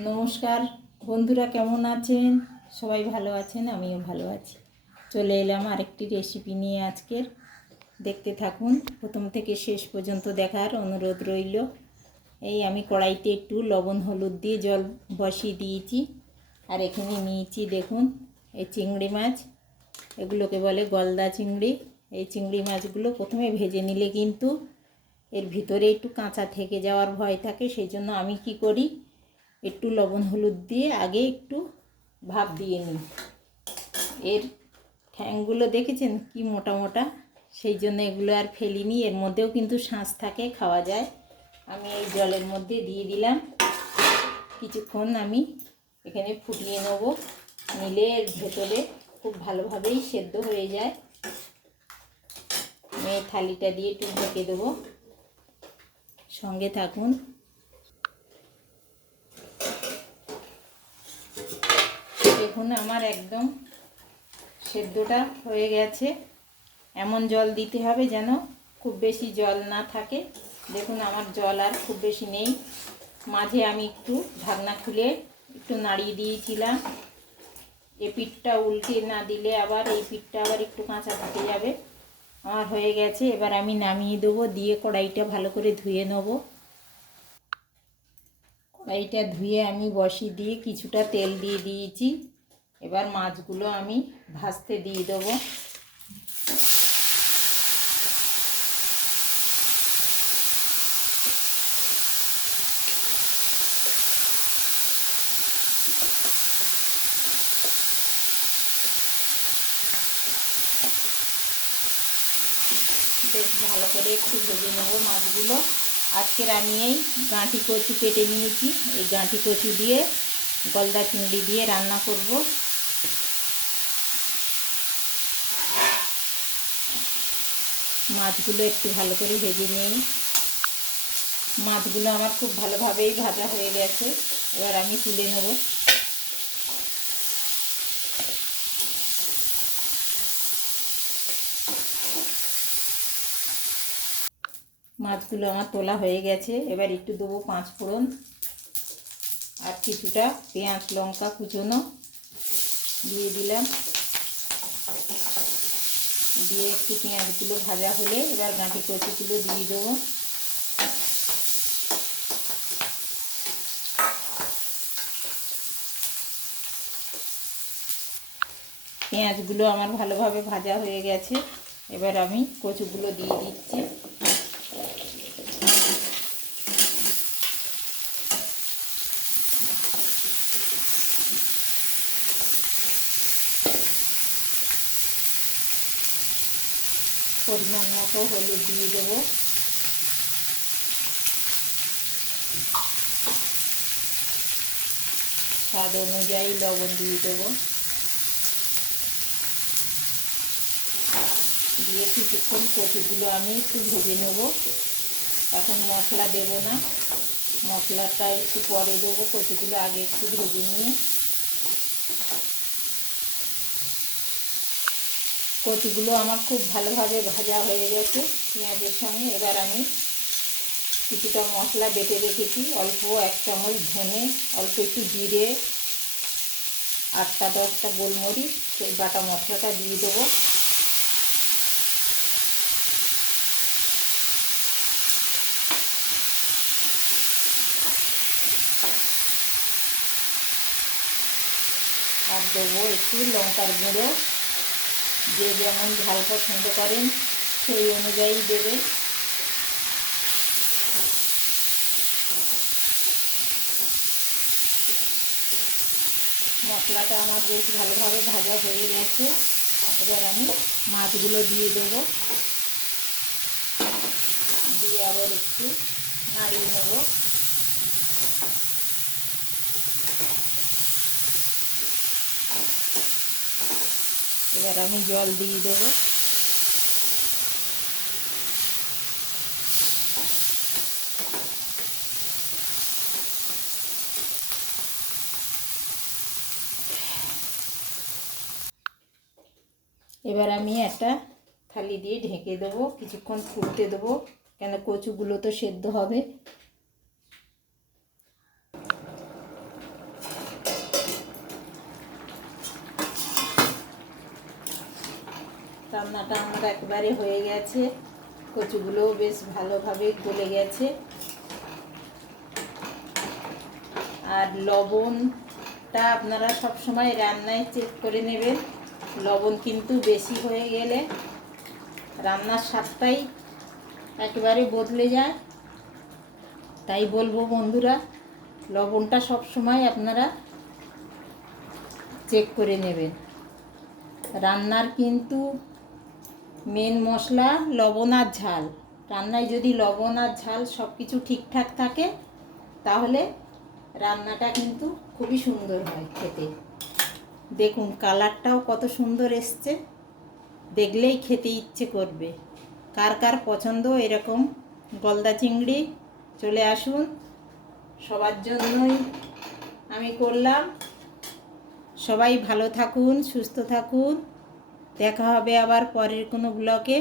নমস্কার, বন্ধুরা কেমন আছেন? সবাই ভালো আছেন, আমিও ভালো আছি। চলে এলাম আরেকটি রেসিপি নিয়ে আজকের। দেখতে থাকুন, প্রথম থেকে শেষ পর্যন্ত দেখার অনুরোধ রইল। এই আমি কড়াইতে একটু লবণ, হলুদ দিয়ে জল বসিয়ে দিয়েছি। আর এখানে নিয়েছি, দেখুন, এই চিংড়ি মাছ। এগুলোকে বলে গলদা চিংড়ি। এই চিংড়ি মাছগুলো প্রথমে ভেজে নিলে কিন্তু এর ভিতরে একটু কাঁচা থেকে যাওয়ার ভয় থাকে। সেই জন্য আমি কি করি একটু লবণ হলুদ দিয়ে আগে একটু ভাপ দিয়ে নিই। এর ঠ্যাংগুলো দেখেছেন কি মোটা মোটা? সেই জন্য এগুলো আর ফেলিনি, এর মধ্যেও কিন্তু শাঁস থাকে, খাওয়া যায়। আমি এই জলের মধ্যে দিয়ে দিলাম। কিছুক্ষণ আমি এখানে ফুটিয়ে নেব। নিলে এর ভেতরে খুব ভালোভাবেই সেদ্ধ হয়ে যায়। আমি থালিটা দিয়ে একটু ঢেকে দেবো। সঙ্গে থাকুন। দেখুন আমার একদম সেদ্ধটা হয়ে গেছে, এমন জল দিতে হবে যেন খুব বেশি জল না থাকে। দেখুন আমার জল আর খুব বেশি নেই। মাঝে আমি একটু ঢাকনা খুলে একটু নাড়িয়ে দিয়েছিলাম। এ পিঠটা উল্টে না দিলে আবার এই পিঠটা আবার একটু কাঁচা থেকে যাবে। আমার হয়ে গেছে, এবার আমি নামিয়ে দেবো, দিয়ে কড়াইটা ভালো করে ধুয়ে নেব। কড়াইটা ধুয়ে আমি বসিয়ে দিয়ে কিছুটা তেল দিয়ে দিয়েছি। এবার মাছগুলো আমি ভাজতে দিয়ে দেবো। বেশ ভালো করে একটু ভেজে নেব মাছগুলো। আজকের আমি এই গাঁটি কচু কেটে নিয়েছি। এই গাঁটি কচু দিয়ে গলদা চিংড়ি দিয়ে রান্না করব। মাছগুলো একটু ভালো করে ভেজে নিই। মাছগুলো আমার খুব ভালোভাবেই ভাজা হয়ে গেছে। এবার আমি তুলে নেব। মাছগুলো আমার তোলা হয়ে গেছে। এবার একটু দেবো পাঁচ ফোড়ন আর কিছুটা পেঁয়াজ, লঙ্কা কুচোনো দিয়ে দিলাম। দিয়ে একটু পেঁয়াজগুলো ভাজা হলে এবার গাঁটি কচুগুলো দিয়ে দেবো। পেঁয়াজগুলো আমার ভালোভাবে ভাজা হয়ে গেছে। এবার আমি কচুগুলো দিয়ে দিচ্ছি। পরিমাণ মতো হলুদ দিয়ে দেবো। স্বাদ অনুযায়ী লবণ দিয়ে দেবো। দিয়ে কিছুক্ষণ কচুগুলো আমি একটু ভেজে নেব। এখন মশলা দেব না। মশলাটা একটু পরে দেবো, কচুগুলো আগে একটু ভেজে নিয়ে। কচুগুলো আমার খুব ভালোভাবে ভাজা হয়ে গেছে। পেঁয়াজের সঙ্গে এবার আমি কিছুটা মশলা বেটে রেখেছি। অল্প এক চামচ ধনে, অল্প একটু জিরে, আটটা দশটা গোলমরিচ, সেই বাটা মশলাটা দিয়ে দেবো। আর দেবো একটু লঙ্কার গুঁড়ো। যে যেমন ঝাল পছন্দ করেন, সেই অনুযায়ী দেবে মশলাটা আমার বেশ ভালোভাবে ভাজা হয়ে গেছে। এবার আমি মাছগুলো দিয়ে দেবো। দিয়ে আবার একটু নাড়িয়ে নেব। এবার আমি জল দিয়ে দেবো। এবার আমি একটা থালি দিয়ে ঢেকে দেবো, কিছুক্ষণ ফুটতে দেবো, কেন কচুগুলো তো সেদ্ধ হবে। রান্নাটা আমার একবারে হয়ে গেছে। কচুগুলোও বেশ ভালোভাবে গলে গেছে। আর লবণটা আপনারা সব সময় রান্নায় চেক করে নেবেন। লবণ কিন্তু বেশি হয়ে গেলে রান্নার স্বাদটাই একেবারে বদলে যায়। তাই বলব বন্ধুরা, লবণটা সব সময় আপনারা চেক করে নেবেন। রান্নার কিন্তু মেন মশলা, লবণ আর ঝাল। রান্নায় যদি লবণ আর ঝাল সব কিছু ঠিকঠাক থাকে, তাহলে রান্নাটা কিন্তু খুবই সুন্দর হয় খেতে। দেখুন, কালারটাও কত সুন্দর এসছে। দেখলেই খেতে ইচ্ছে করবে। কার কার পছন্দ, এরকম গলদা চিংড়ি চলে আসুন। সবার জন্যই আমি করলাম। সবাই ভালো থাকুন, সুস্থ থাকুন। দেখা হবে আবার পরের কোনো ব্লকে